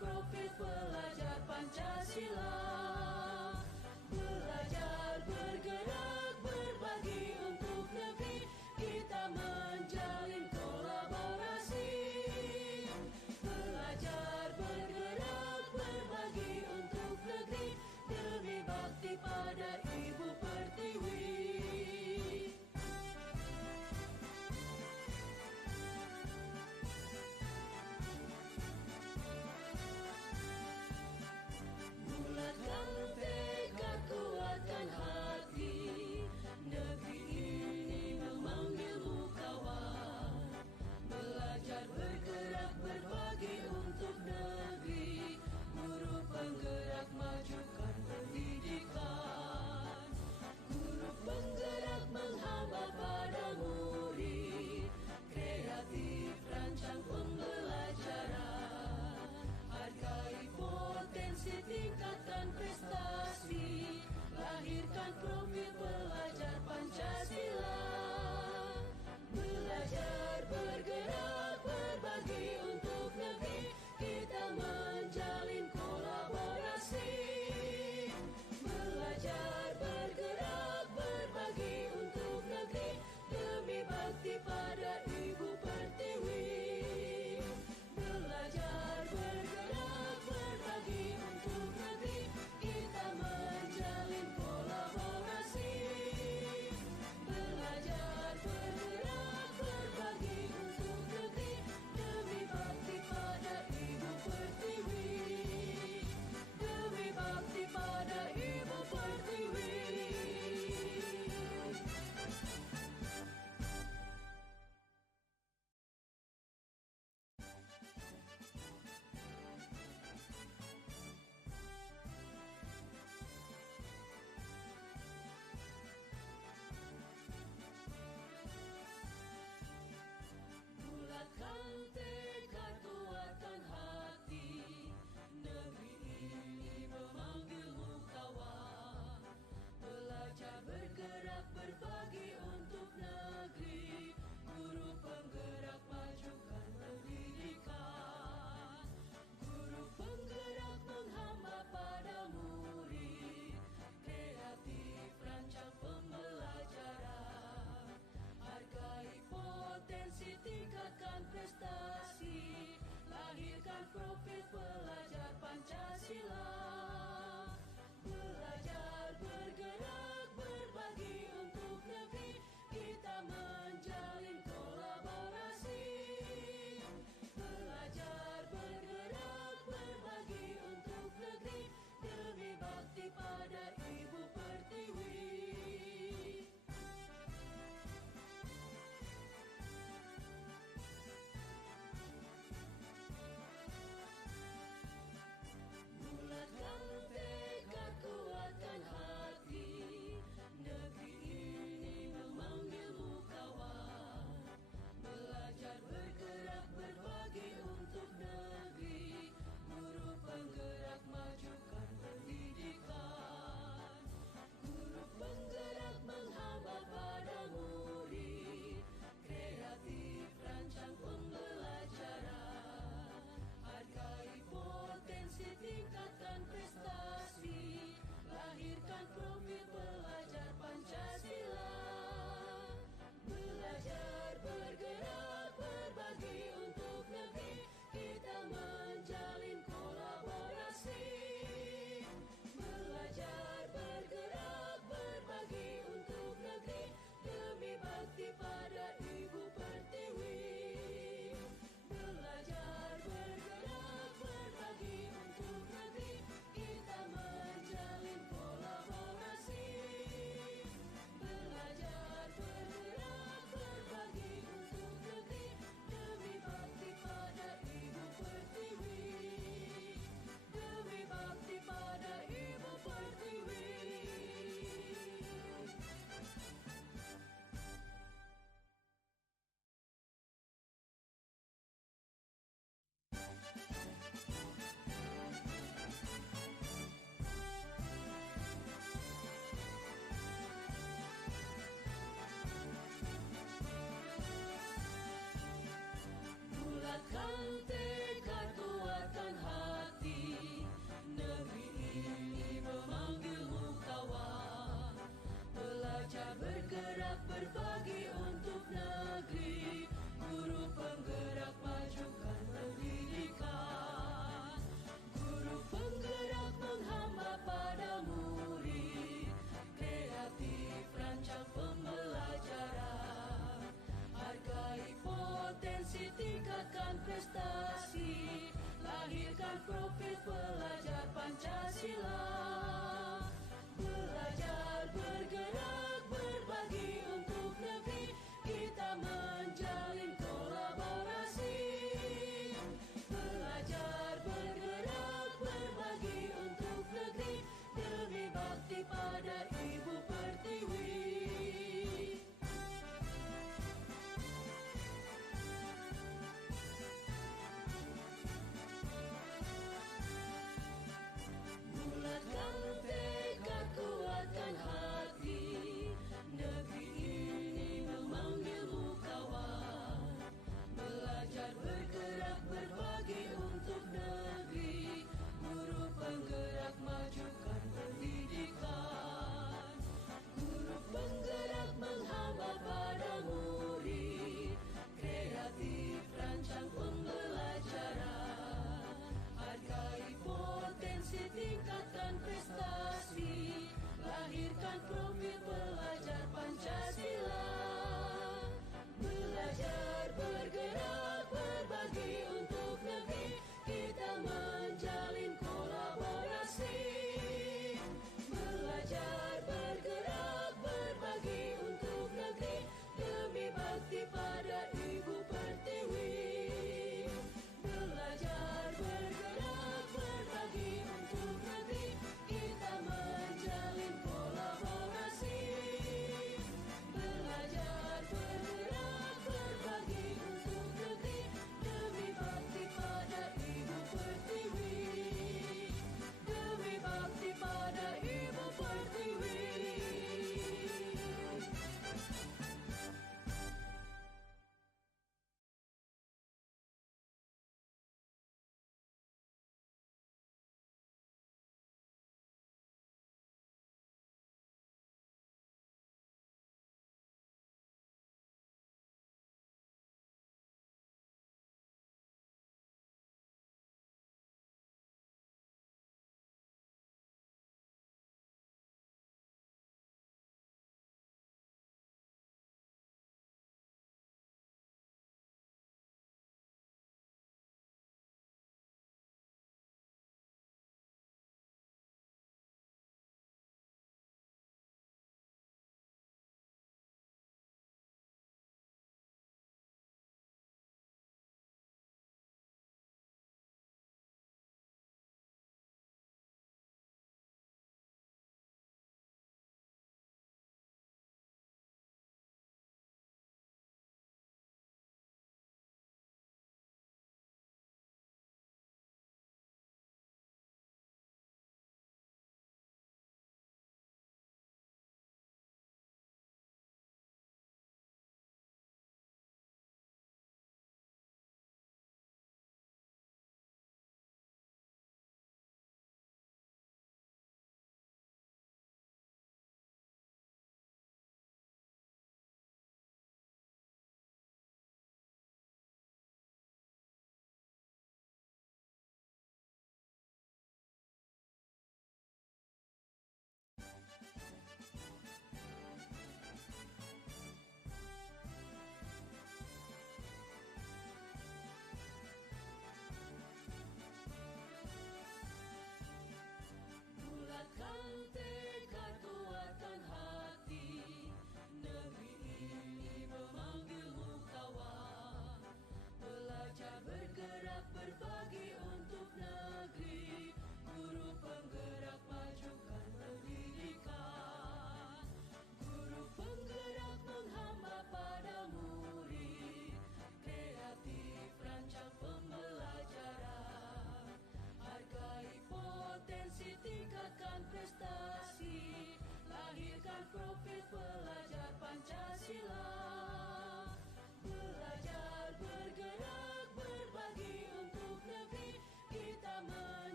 profil pelajar Pancasila. Belajar, bergerak, berbagi untuk negeri, kita menjalin kolaborasi. Belajar, bergerak, berbagi untuk negeri, demi bakti pada Ibu Pertiwi. Bulatkan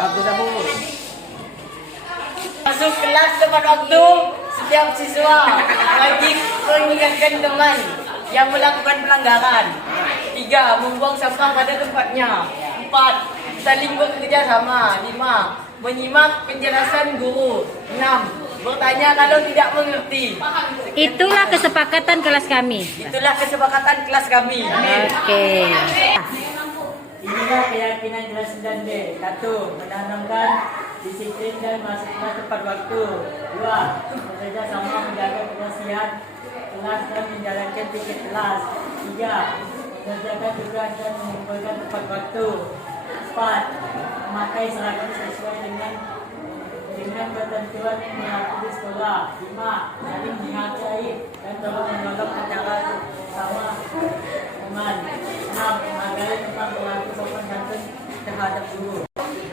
Bagus Abu. Masuk kelas tepat waktu. Setiap siswa wajib mengingatkan teman yang melakukan pelanggaran. 3. Membuang sampah pada tempatnya. 4. Saling bekerja sama. 5. Menyimak penjelasan guru. 6. Bertanya kalau tidak mengerti. Itulah kesepakatan kelas kami. Itulah kesepakatan kelas kami. Amin. Oke. Inilah keyakinan kelas 9D. 1. Menanamkan disiplin dan masuk kelas tepat waktu. 2. Bekerja sama menjaga kebersihan kelas dan menjalankan tiket kelas. 3. Mengerjakan tugas dan mengumpulkan tepat waktu. 4. Memakai seragam sesuai dengan ketentuan berlaku di sekolah. 5. Saling menghargai dan tolong menolong secara sama teman. 6. Menghargai tentang perilaku sopan santun terhadap guru.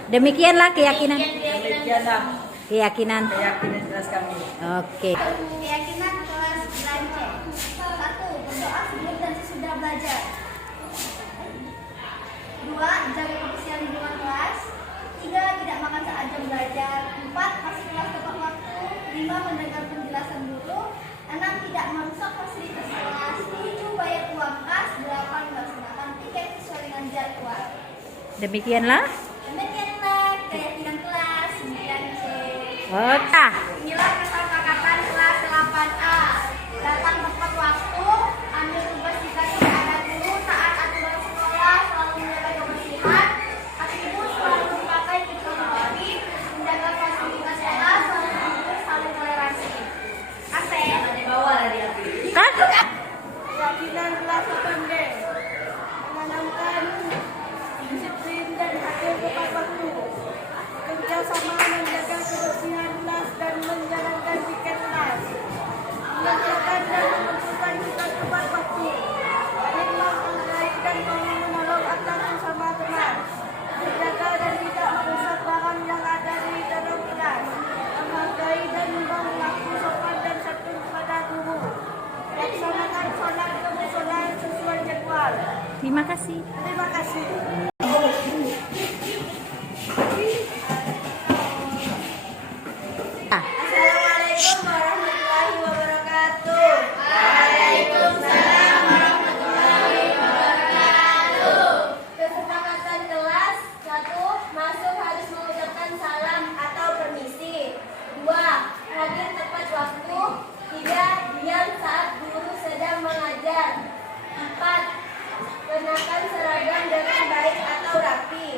Demikianlah keyakinan Demikianlah keyakinan. keyakinan kelas kami. Oke. Keyakinan kelas 9C. 1. Berdoa sebelum dan sesudah belajar. 2. Jaga kebersihan lingkungan kelas. 3. Tidak makan saat jam belajar. 4. Masuk kelas tepat waktu. 5. Mendengar penjelasan guru. 6. Tidak merusak fasilitas kelas. 7. Bayar uang kas. 8. Melaksanakan tiket sesuai dengan jadwal. Demikianlah. Demikianlah keyakinan kelas 9C. Oke. Inilah kesepakatan kelas 8A. Datang tepat waktu, ambil tugas jika tidak ada guru, taat aturan sekolah, selalu menjaga kebersihan, atribut selalu memakai teknologi, menjaga fasilitas kelas, selalu menghindari saling toleransi. Asep. Kan? Keyakinan kelas 8D. Menanamkan disiplin dan hadir tepat waktu. Kerja sama menjaga kebersihan kelas dan menjalankan tiket kelas. Mengerjakan dan mengumpulkan tugas tepat waktu. Saling menghargai dan menolong antar sesama teman. Menjaga dan tidak merusak barang yang ada di dalam kelas. Menghargai dan berlaku sopan dan santun kepada guru. Laksanakan sholat kemusola sesuai jadwal. Terima kasih. Terima kasih. Ah. Assalamualaikum warahmatullahi wabarakatuh. Waalaikumsalam warahmatullahi wabarakatuh. Kesepakatan kelas 1. Masuk harus mengucapkan salam atau permisi. 2. Hadir tepat waktu. 3. Diam saat guru sedang mengajar. 4. Kenakan seragam dengan baik atau rapi.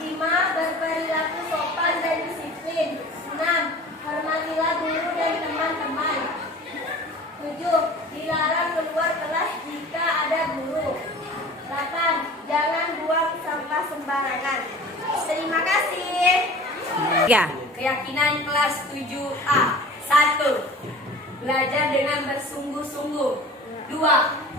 5. Berperilaku sopan dan disiplin. 6. Hormatilah guru dan teman-teman. 7. Dilarang keluar kelas jika ada guru. 8. Jangan buang sampah sembarangan. Terima kasih. Ya. Keyakinan kelas 7A. 1. Belajar dengan bersungguh-sungguh. 2.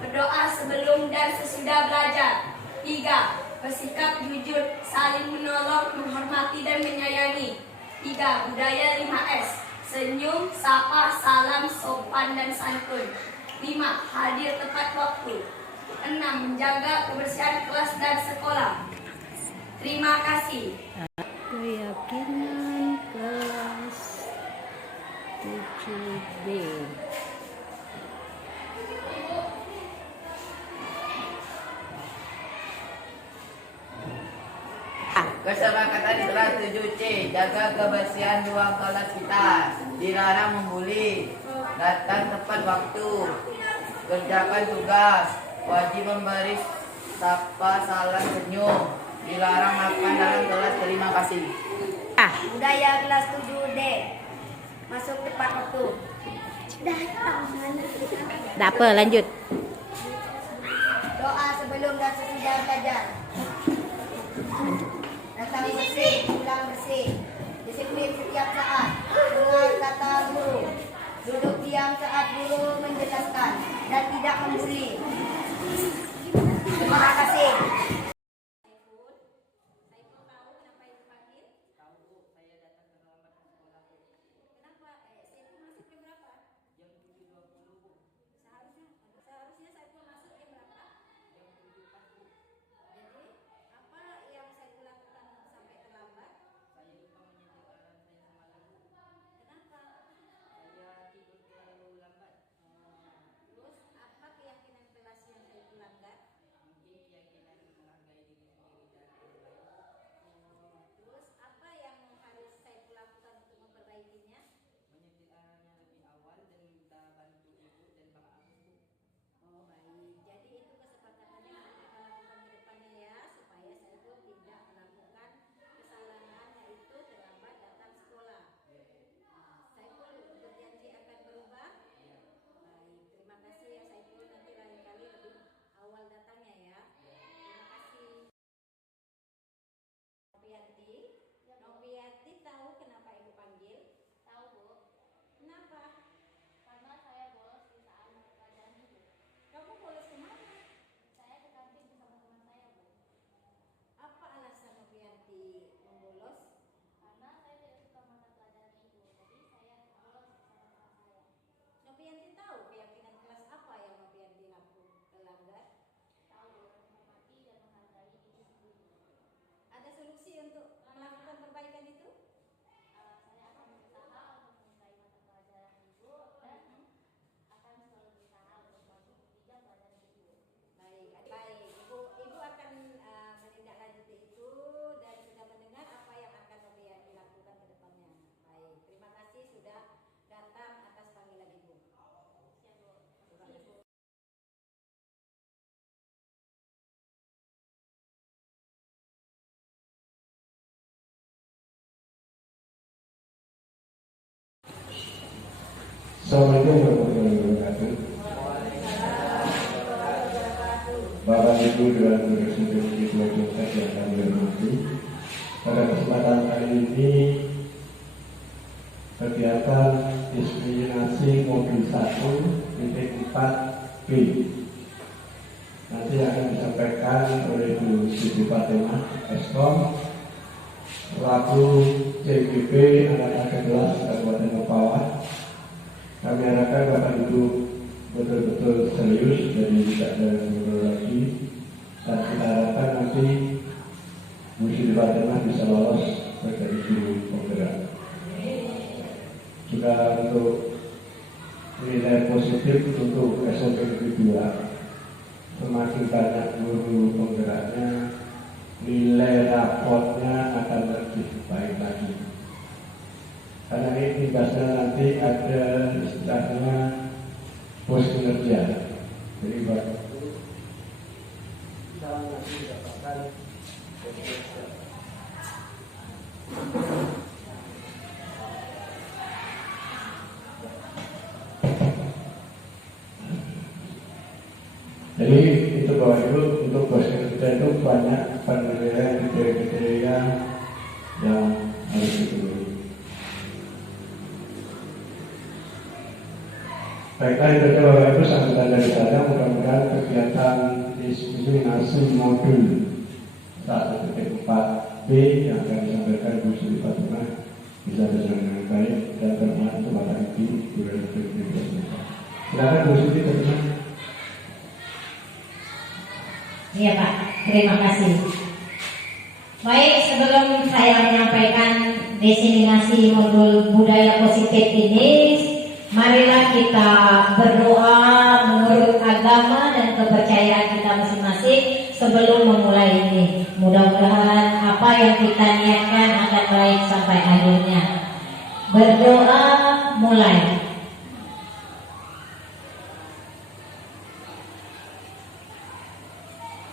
Berdoa sebelum dan sesudah belajar. 3. Bersikap jujur, saling menolong, menghormati dan menyayangi. 3. Budaya 5S. Senyum, sapa, salam, sopan dan santun. 5. Hadir tepat waktu. 6. Menjaga kebersihan kelas dan sekolah. Terima kasih. Keyakinan kelas 7D. Kesepakatan kelas 7C. Jaga kebersihan ruang kelas kita. Dilarang membuli. Datang tepat waktu. Kerjakan tugas. Wajib memberi sapa, salam, senyum. Dilarang makan dalam kelas. Terima kasih. Ah. Budaya kelas 7D. Masuk tepat waktu. Tak apa, lanjut. Doa sebelum dan sesudah belajar. Datang bersih, pulang bersih. Disiplin setiap saat. Dengar kata guru. Duduk diam saat guru menjelaskan dan tidak membuli. Terima kasih. Assalamualaikum warahmatullahi wabarakatuh. Bapak Ibu Dewan Pengurus Ketua Jumkat yang kami hormati, pada kesempatan kali ini kegiatan diskriminasi modul 1.4b nanti akan disampaikan oleh Bu Siti Fatimah Eskom selaku CGP anak-anak kelas Kabupaten Mempawah. Kami harapkan Bapak Ibu betul-betul serius, jadi tidak ada yang mundur lagi, dan kita harapkan nanti Bu Siti Fatimah bisa lolos menjadi guru penggerak. Juga untuk nilai positif untuk SMP Negeri 2, semakin banyak guru penggeraknya, nilai raportnya akan lebih baik lagi. Karena ini imbasnya nanti ada istilahnya pos kinerja. Jadi Bapak kita nanti mendapatkan pos kinerja. Jadi itu Bapak Ibu, untuk pos kinerja itu banyak penilaian kriteria yang harus dipenuhi. Baiklah, itu saja Bapak Ibu sambutan dari saya. Mudah-mudahan kegiatan diskriminasi modul 1.4b yang akan disampaikan Bu Siti Fatimah bisa berjalan dengan baik dan bermanfaat untuk para ibu dan ibu. Silakan Bu Siti Fatimah. Iya Pak, terima kasih. Baik, sebelum saya menyampaikan diskriminasi modul budaya positif ini, marilah kita berdoa menurut agama dan kepercayaan kita masing-masing sebelum memulai ini. Mudah-mudahan apa yang kita niatkan akan baik sampai akhirnya. Berdoa mulai.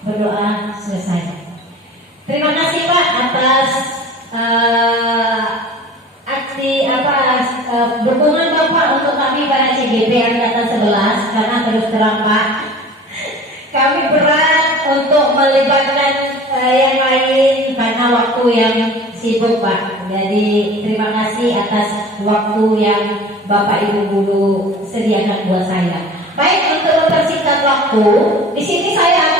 Berdoa selesai. Terima kasih Pak atas dukungan Bapak untuk kami para CGP Angkatan 11, karena terus terang Pak, kami berat untuk melibatkan yang lain karena waktu yang sibuk Pak. Jadi terima kasih atas waktu yang Bapak Ibu Guru sediakan buat saya. Baik, untuk mempersingkat waktu, di sini saya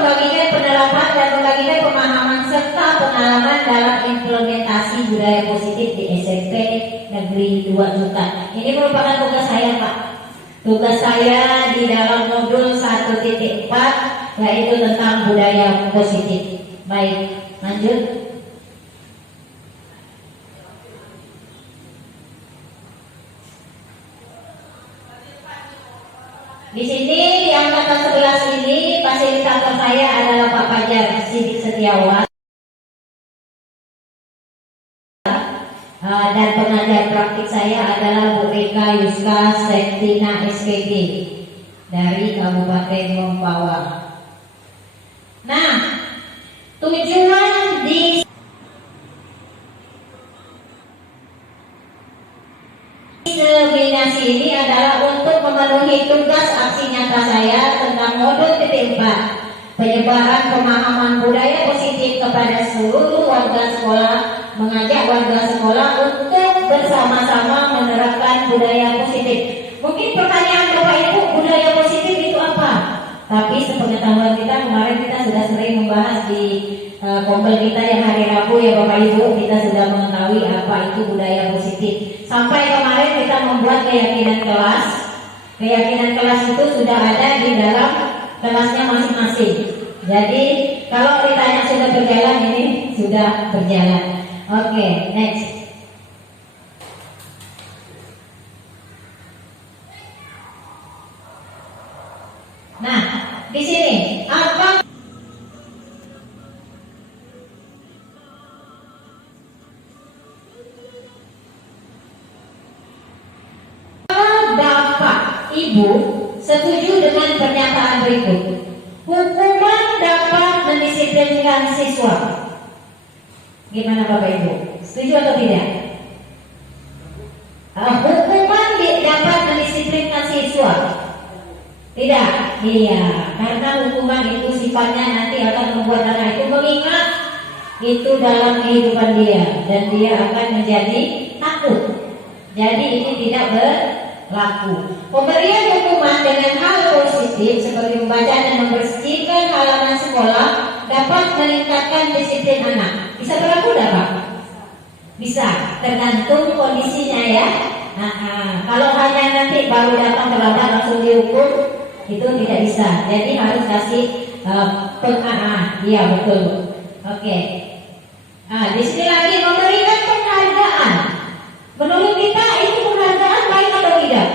membagikan penerapan dan membagikan pemahaman serta pengalaman dalam implementasi budaya positif di SMP Negeri 2 Jukat. Ini merupakan tugas saya Pak. Tugas saya di dalam modul 1.4 yaitu tentang budaya positif. Baik, lanjut. Di sini di angkatan 11 ini fasilitator saya adalah Pak Fajar Sidik Setiawan dan pengajar praktik saya adalah Bu Rika Yuska Septina SPG dari Kabupaten Mempawah. Nah, tujuan di diskriminasi ini adalah untuk memenuhi tugas aksi nyata saya tentang modul T4, penyebaran pemahaman budaya positif kepada seluruh warga sekolah, mengajak warga sekolah untuk bersama-sama menerapkan budaya positif. Mungkin pertanyaan Bapak Ibu, budaya positif itu apa? Tapi sepengetahuan kita, kemarin kita sudah sering membahas di kompel kita yang hari Rabu ya Bapak Ibu, kita sudah mengetahui apa itu budaya positif. Sampai kemarin kita membuat keyakinan kelas. Keyakinan kelas itu sudah ada di dalam kelasnya masing-masing. Jadi kalau ditanya sudah berjalan, ini sudah berjalan. Oke, next. Nah, di sini apa Bapak Ibu setuju dengan pernyataan berikut. Hukuman dapat mendisiplinkan siswa. Gimana Bapak Ibu? Setuju atau tidak? Hukuman dapat mendisiplinkan siswa. Tidak? Iya, karena hukuman itu sifatnya nanti akan membuat anak itu mengingat itu dalam kehidupan dia dan dia akan menjadi takut. Jadi ini tidak berlaku. Pemberian hukuman dengan hal positif seperti membaca dan membersihkan halaman sekolah dapat meningkatkan disiplin anak. Bisa berlaku tidak Pak? Bisa, tergantung kondisinya ya. Kalau hanya nanti baru datang terlambat langsung dihukum, itu tidak bisa. Jadi harus kasih iya betul. Oke. Di sini lagi memberikan penghargaan. Menurut kita itu penghargaan baik atau tidak?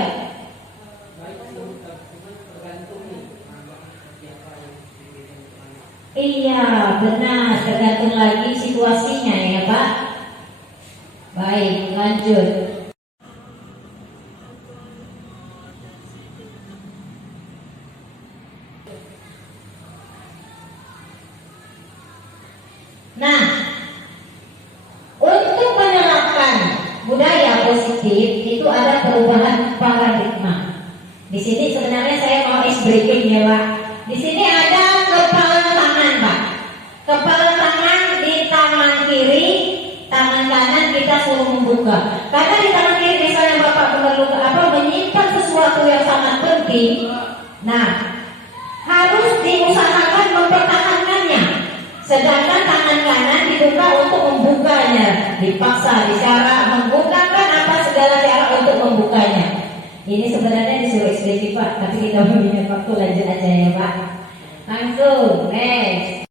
Iya benar, tergantung lagi situasinya ya Pak. Baik, lanjut. Nah, untuk menerapkan budaya positif itu ada perubahan paradigma. Di sini sebenarnya saya mau breaking ya Pak. Di sini ada kepala tangan Pak. Kepala tangan di tangan kiri, tangan kanan kita suruh membuka. Karena di tangan kiri misalnya Bapak menyimpan sesuatu yang sangat penting, nah harus diusahakan mempertahankannya. Sedangkan tangan kanan dibuka untuk membukanya, dipaksa, disyarat, menggunakan apa segala cara untuk membukanya. Ini sebenarnya disuruh eksplisit Pak, tapi kita mengingat waktu, lanjut aja ya Pak. Langsung, next.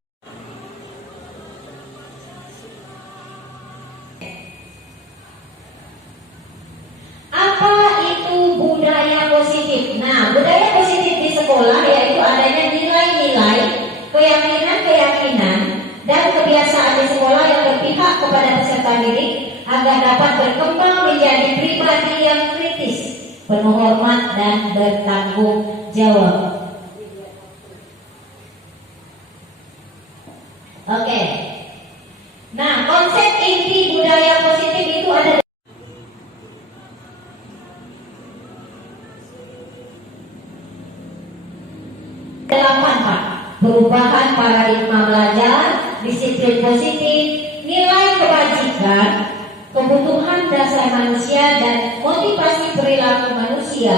Apa itu budaya positif? Nah, budaya positif di sekolah yaitu adanya nilai-nilai, keyakinan dan kebiasaan di sekolah yang berpihak kepada peserta didik agar dapat berkembang menjadi pribadi yang kritis, penuh hormat dan bertanggung jawab. Oke. Nah, konsep inti budaya positif itu ada 8 Pak. Perubahan paradigma belajar, disiplin positif, nilai kebajikan, kebutuhan dasar manusia dan motivasi perilaku manusia,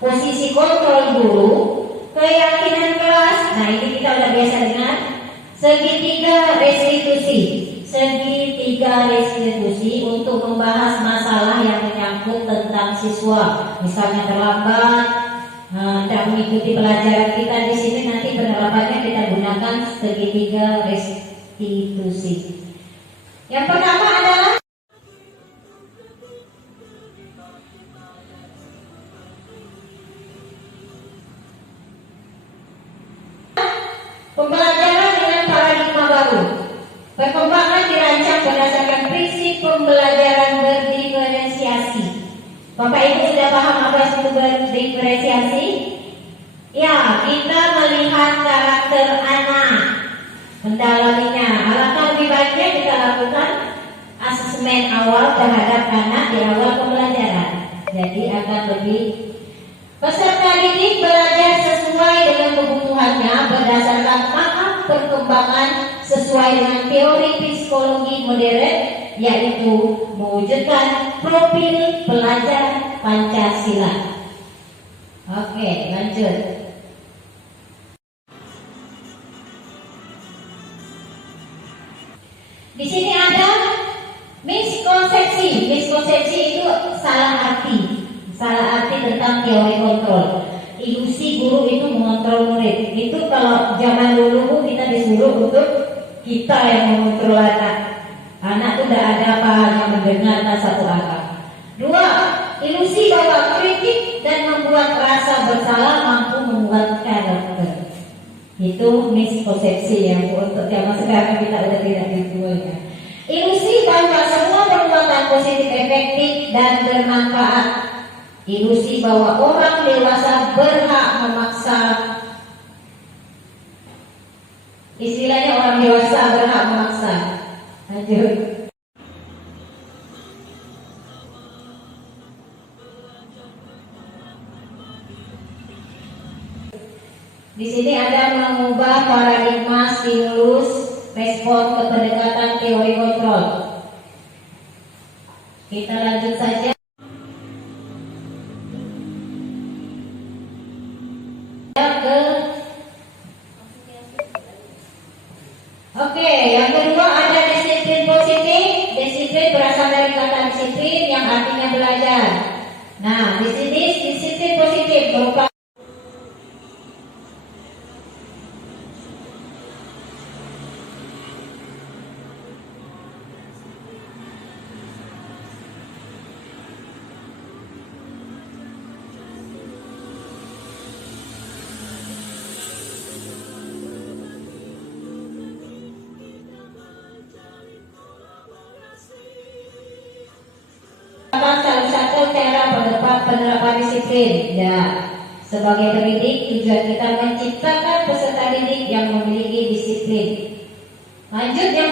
posisi kontrol guru, keyakinan kelas. Nah ini kita udah biasa dengar. Segitiga restitusi untuk membahas masalah yang menyangkut tentang siswa, misalnya terlambat, tidak mengikuti pelajaran kita. Di sini nanti penerapannya kita gunakan segitiga restitusi. Yang pertama adalah pembelajaran dengan paradigma baru. Perkembangan dirancang berdasarkan prinsip pembelajaran berdiferensiasi. Bapak Ibu sudah paham apa itu berdiferensiasi? Ya, kita melihat karakter anak, mendalaminya. Alangkah lebih baiknya kita lakukan asesmen awal terhadap anak di awal pembelajaran. Jadi akan lebih peserta didik belajar sesuai dengan kebutuhannya berdasarkan tahap perkembangan sesuai dengan teori psikologi modern, yaitu mewujudkan profil pelajar Pancasila. Oke, lanjut. Di sini ada miskonsepsi. Miskonsepsi itu salah arti tentang teori kontrol. Ilusi guru itu mengontrol murid. Itu kalau zaman dulu kita disuruh untuk kita yang mengontrol anak. Anak itu tidak ada apa, hanya mendengarkan satu arah. 2. Ilusi bahwa kritik dan membuat rasa bersalah mampu membuat karakter. Itu miskonsepsi yang untuk zaman sekarang kita sudah tidak dijualkan. Ilusi bahwa semua perbuatan positif efektif dan bermanfaat. ilusi bahwa orang dewasa berhak memaksa, istilahnya orang dewasa berhak memaksa. Lanjut. Di sini ada mengubah paradigma stimulus respon ke pendekatan teori kontrol. Kita lanjut saja. Oke, yang kedua ada disiplin positif. Disiplin berasal dari kata disiplin yang artinya belajar. Nah, di sini disiplin positif berupa salah satu cara penerapan disiplin. Ya, sebagai pendidik tujuan kita menciptakan peserta didik yang memiliki disiplin. Lanjut yang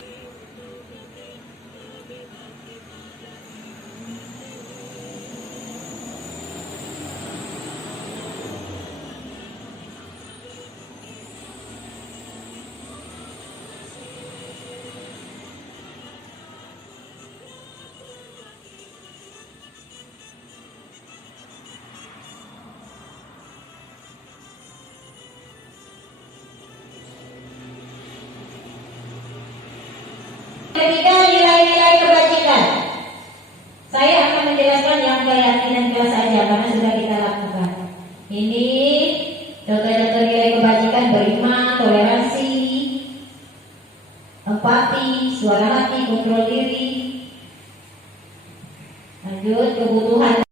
ketiga, nilai-nilai kebajikan. Saya akan menjelaskan yang keyakinan kelas saja karena sudah kita lakukan. Ini contoh-contoh nilai kebajikan: beriman, toleransi, empati, suara hati, kontrol diri. Lanjut, kebutuhan.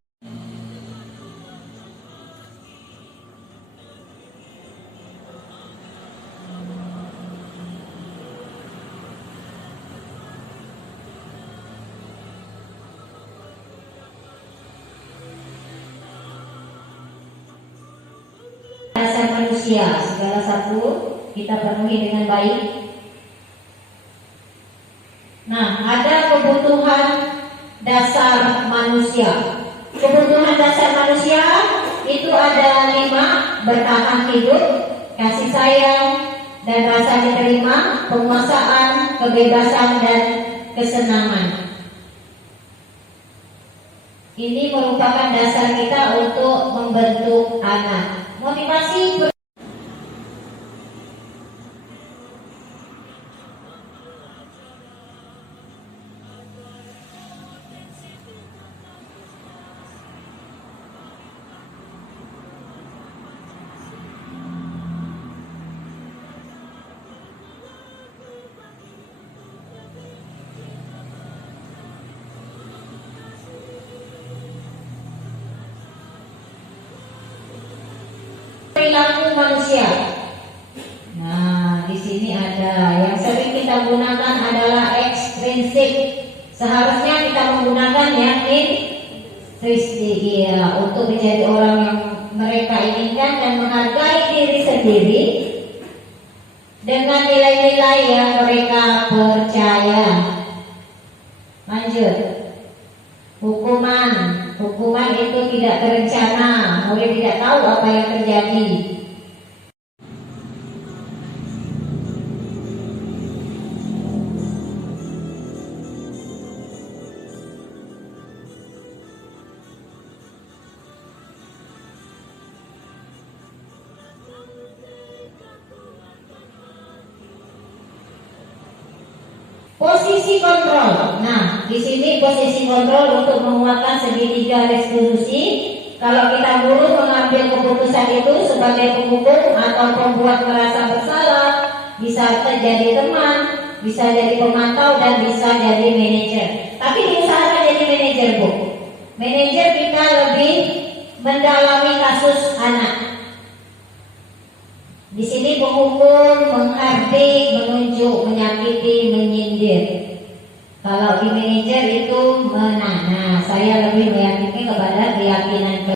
Dasar manusia, segala satu kita penuhi dengan baik. Nah, ada kebutuhan dasar manusia. Kebutuhan dasar manusia itu ada 5: bertahan hidup, kasih sayang dan rasa diterima, penguasaan, kebebasan dan kesenangan. Ini merupakan dasar kita untuk membentuk anak. Motivasi perilaku manusia. Nah, di sini ada yang sering kita gunakan adalah ekstrinsik. Seharusnya kita menggunakan yang intrinsik, ya, untuk menjadi orang yang mereka inginkan dan menghargai diri sendiri dengan nilai-nilai yang mereka percaya. Lanjut. Hukuman itu tidak terencana, murid tidak tahu apa yang terjadi. Posisi kontrol. Nah, di sini posisi kontrol untuk menguatkan segitiga restitusi. Kalau kita guru mengambil keputusan itu sebagai penghukum atau pembuat merasa bersalah, bisa jadi teman, bisa jadi pemantau dan bisa jadi manajer. Tapi diusahakan jadi manajer, Bu. Manajer kita lebih mendalami kasus anak. Di sini penghukum, menghardik, menunjuk, menyakiti, menyindir. Kalau di manajer itu menang. Nah, saya lebih meyakini kepada keyakinan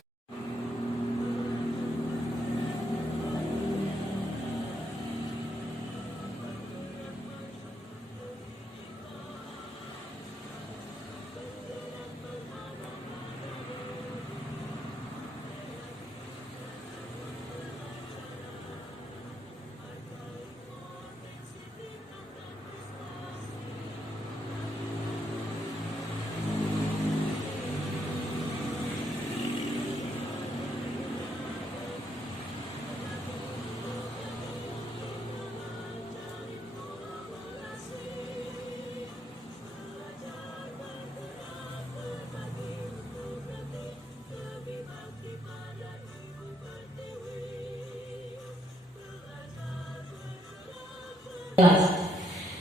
kelas.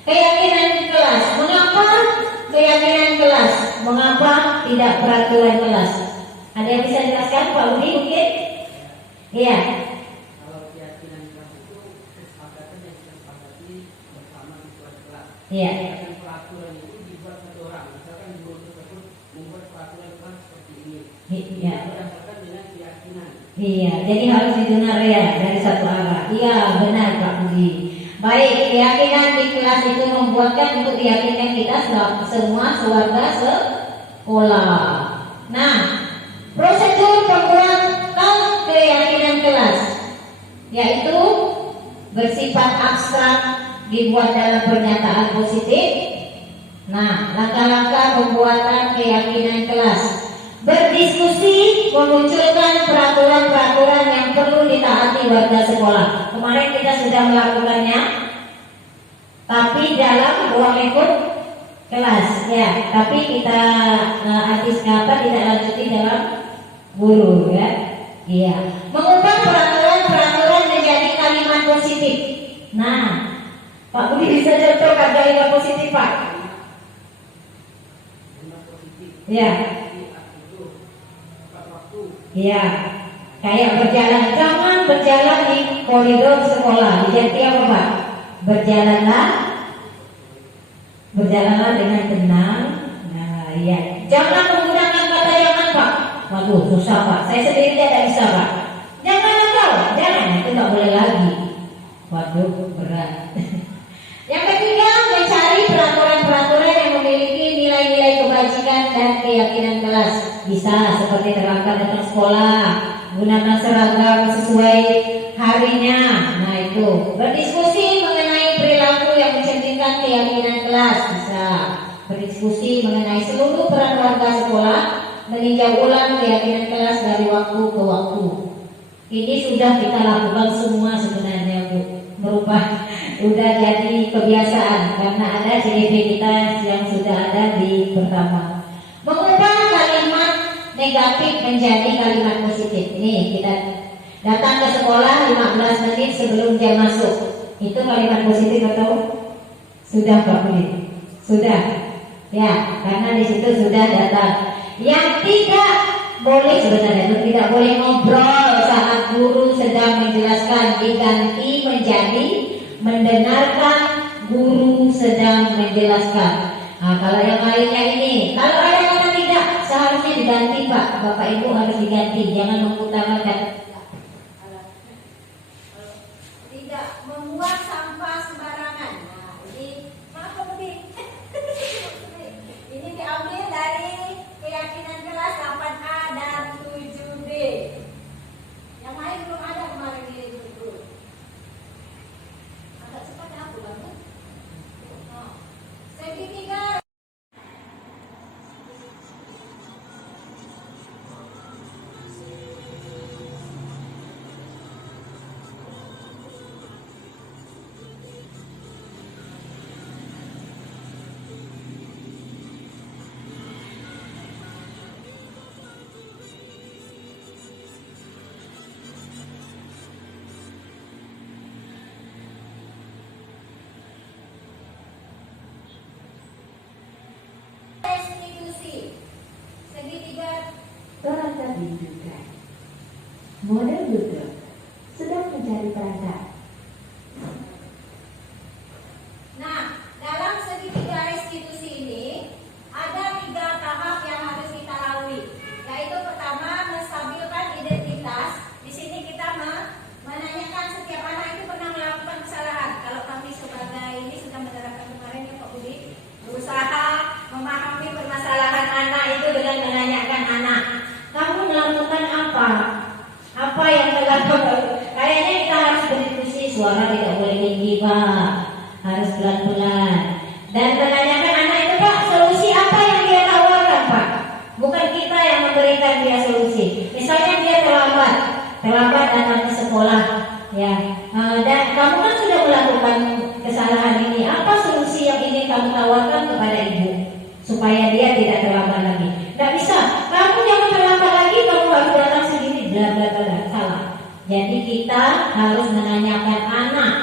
Keyakinan kelas. Mengapa keyakinan kelas? Mengapa tidak peraturan kelas? Ada yang bisa jelaskan Pak Budi mungkin? Iya. Kalau keyakinan kelas itu kesepakatan yang disepakati bersama di suatu kelas. Iya. Dan peraturan itu dibuat satu orang. Misalkan guru tersebut membuat peraturan kelas seperti ini. Iya. Berdasarkan dengan keyakinan. Iya, jadi harus didengar ya dari satu arah. Iya, benar Pak Budi. Baik, keyakinan di kelas itu membuatkan untuk keyakinan kita semua keluarga sekolah. Nah, prosedur pembuatan keyakinan kelas yaitu bersifat abstrak, dibuat dalam pernyataan positif. Nah, langkah-langkah pembuatan keyakinan kelas: berdiskusi, memunculkan peraturan-peraturan yang perlu ditaati warga sekolah. Kemarin kita sudah melakukannya, tapi dalam ruang lingkup kelas, ya. Tapi kita tidak lanjuti dalam guru, ya. Iya. Mengubah peraturan-peraturan menjadi kalimat positif. Nah, Pak Budi bisa contohkan kalimat positif, Pak? Ya. Iya, kayak berjalan, jangan berjalan di koridor sekolah. Diganti apa Pak? Berjalanlah dengan tenang. Nah, iya. Jangan menggunakan kata jangan Pak. Waduh, susah Pak. Saya sendiri tidak bisa Pak. Jangan engkau, jangan, itu nggak boleh lagi. Waduh, berat. Yang ketiga, mencari peraturan-peraturan yang memiliki nilai-nilai kebajikan dan keyakinan kelas. Bisa seperti terangkat datang sekolah, gunakan seragam sesuai harinya. Nah itu, berdiskusi mengenai perilaku yang mencerminkan keyakinan kelas. Bisa berdiskusi mengenai seluruh peran warga sekolah, meninjau ulang keyakinan kelas dari waktu ke waktu. Ini sudah kita lakukan semua sebenarnya Bu. Udah jadi kebiasaan karena ada CDP kita yang sudah ada di pertama. Mengubah kalimat negatif menjadi kalimat positif. Nih, kita datang ke sekolah 15 menit sebelum jam masuk. Itu kalimat positif atau sudah Pak Budi? Sudah. Ya, karena di situ sudah datang. Yang tidak boleh sebenarnya itu tidak boleh ngobrol saat guru sedang menjelaskan, diganti menjadi mendengarkan guru sedang menjelaskan. Nah, kalau yang lainnya ini, kalau ada kata tidak, seharusnya diganti Pak. Bapak Ibu harus diganti, jangan mengutamakan. Tidak membuang sampah sembarangan. Nah, ini maaf Pak Budi. Ini diambil dari keyakinan kelas 8A dan 7B. Yang lain belum ada kemarin di buku. Agak cepat aku banget. Segitiga. Segitiga perangkat dibutuhkan. Model Google sedang mencari perangkat. Nah, dalam segitiga restitusi ini ada 3 tahap yang harus kita lalui. Yaitu pertama, menstabilkan identitas. Di sini kita menanyakan setiap anak itu pernah melakukan kesalahan. Kalau kami sebagai ini sudah menerapkan kemarin ya Pak Budi, berusaha memahami permasalahan anak itu dengan menanyakan anak, kamu melakukan apa? Apa yang telah kamu? Kayaknya kita harus berdiskusi, suara tidak boleh tinggi Pak, harus pelan-pelan. Dan menanyakan anak itu Pak, solusi apa yang dia tawarkan Pak? Bukan kita yang memberikan dia solusi. Misalnya dia terlambat datang ke sekolah, ya. Dan kamu kan sudah melakukan kesalahan ini. Apa solusi yang ingin kamu tawarkan kepada ibu supaya dia tidak terlambat lagi? Tidak bisa. Kamu jangan terlambat lagi. Kamu harus datang segini. Bla bla bla. Salah. Jadi kita harus menanyakan anak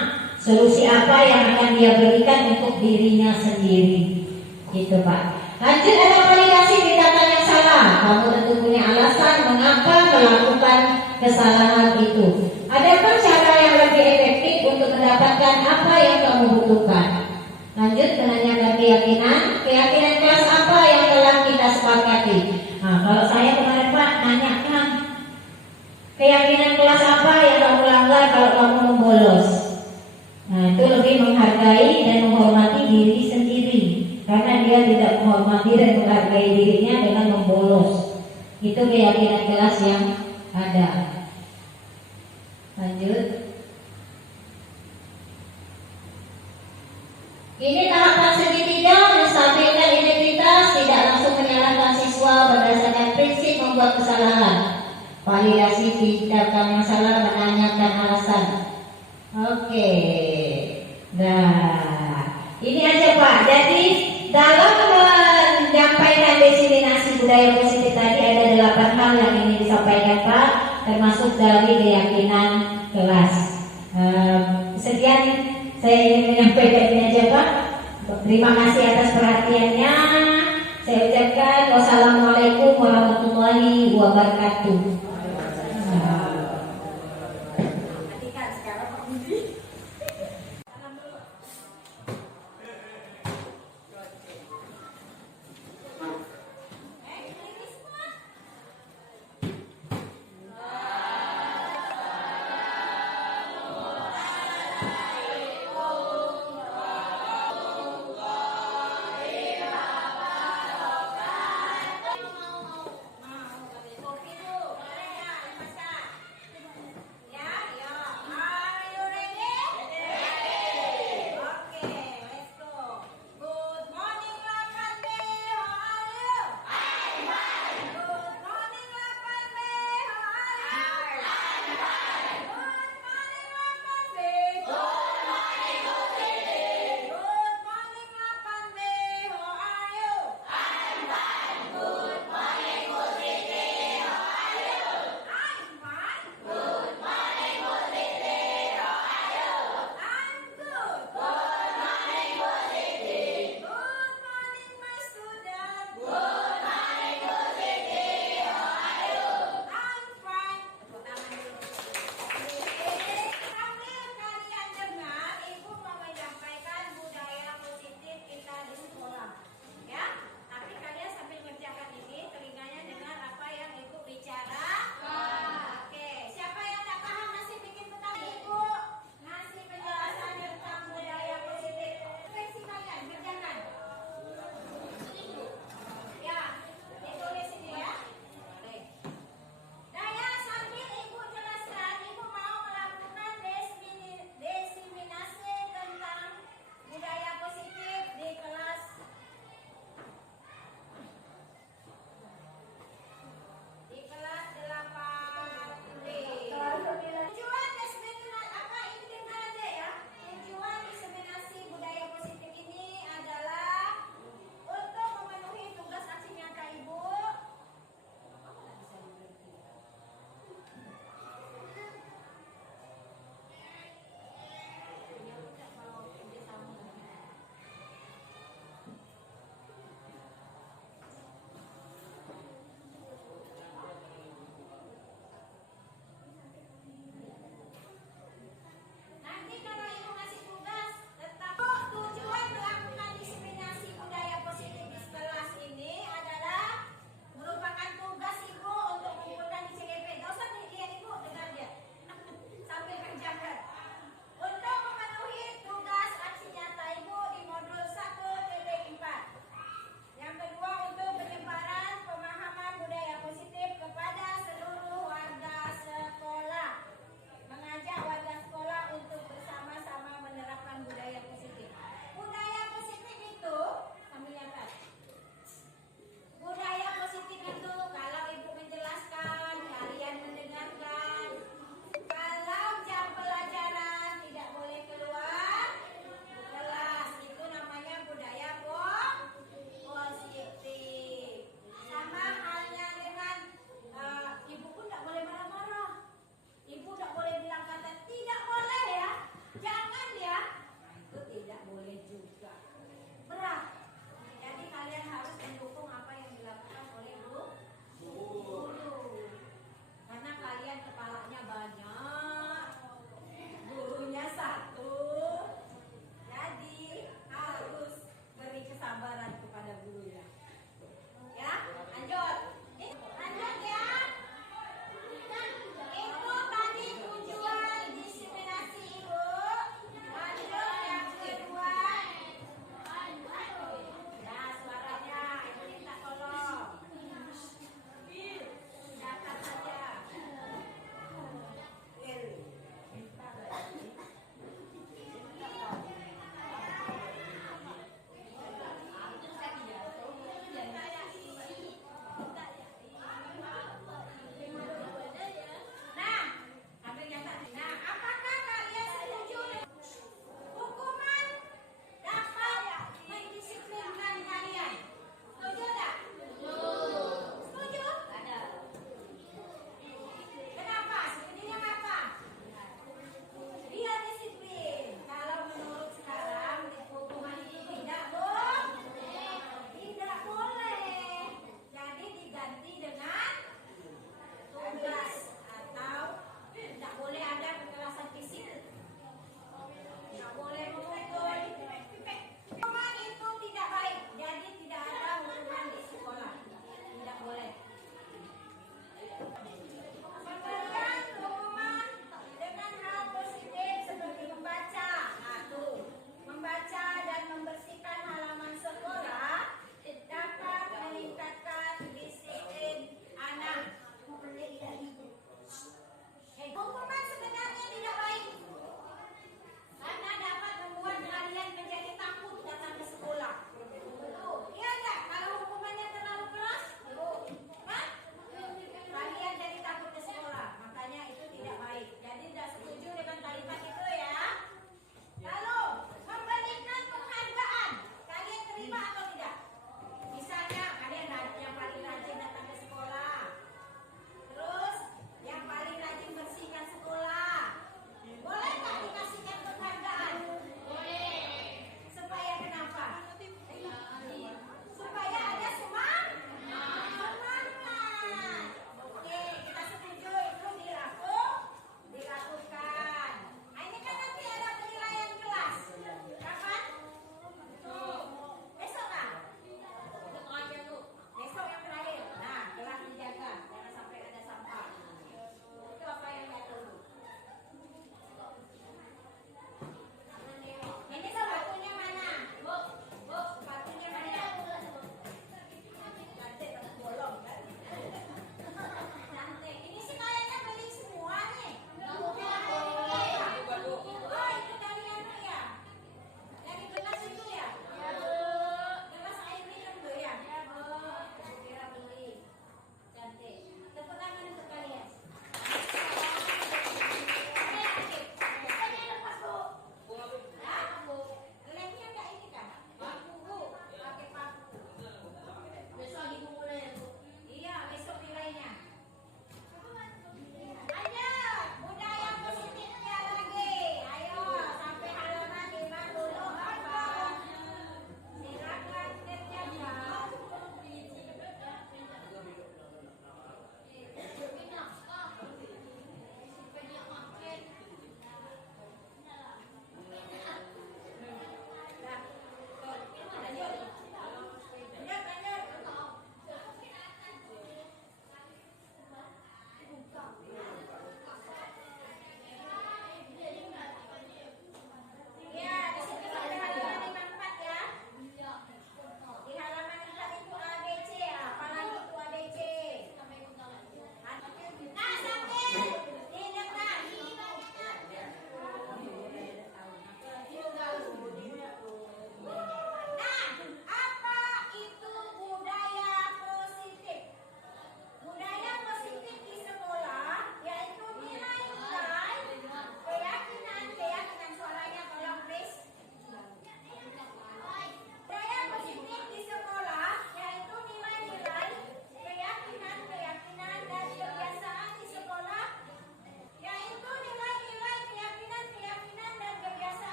Solusi apa yang akan dia berikan untuk dirinya sendiri. Gitu Pak. Lanjut, ada validasi tindakan yang salah. Kamu tentu punya alasan mengapa melakukan kesalahan itu. Adakah cara yang lebih efektif untuk mendapatkan apa yang kamu butuhkan? Lanjut, menanyakan keyakinan. Keyakinan kelas apa yang telah kita sepakati? Nah, kalau saya kemarin Pak nanyakan keyakinan kelas apa yang kamu langgar kalau kamu membolos. Nah, itu lebih menghargai dan menghormati diri sendiri, karena dia tidak menghormati dan menghargai dirinya dengan membolos. Itu keyakinan kelas yang ada. Lanjut. Ini tahapan segitiga, menstabilkan identitas, tidak langsung menyalahkan siswa berdasarkan prinsip membuat kesalahan. Validasi tindakan yang salah, menanyakan alasan. Oke. Nah, ini aja Pak. Jadi dalam menyampaikan definisi budaya positif tadi ada 8 hal yang ingin disampaikan Pak, termasuk dari keyakinan kelas. Sekian saya ingin menyampaikan ini aja Pak. Terima kasih atas perhatiannya. Saya ucapkan wassalamualaikum warahmatullahi wabarakatuh.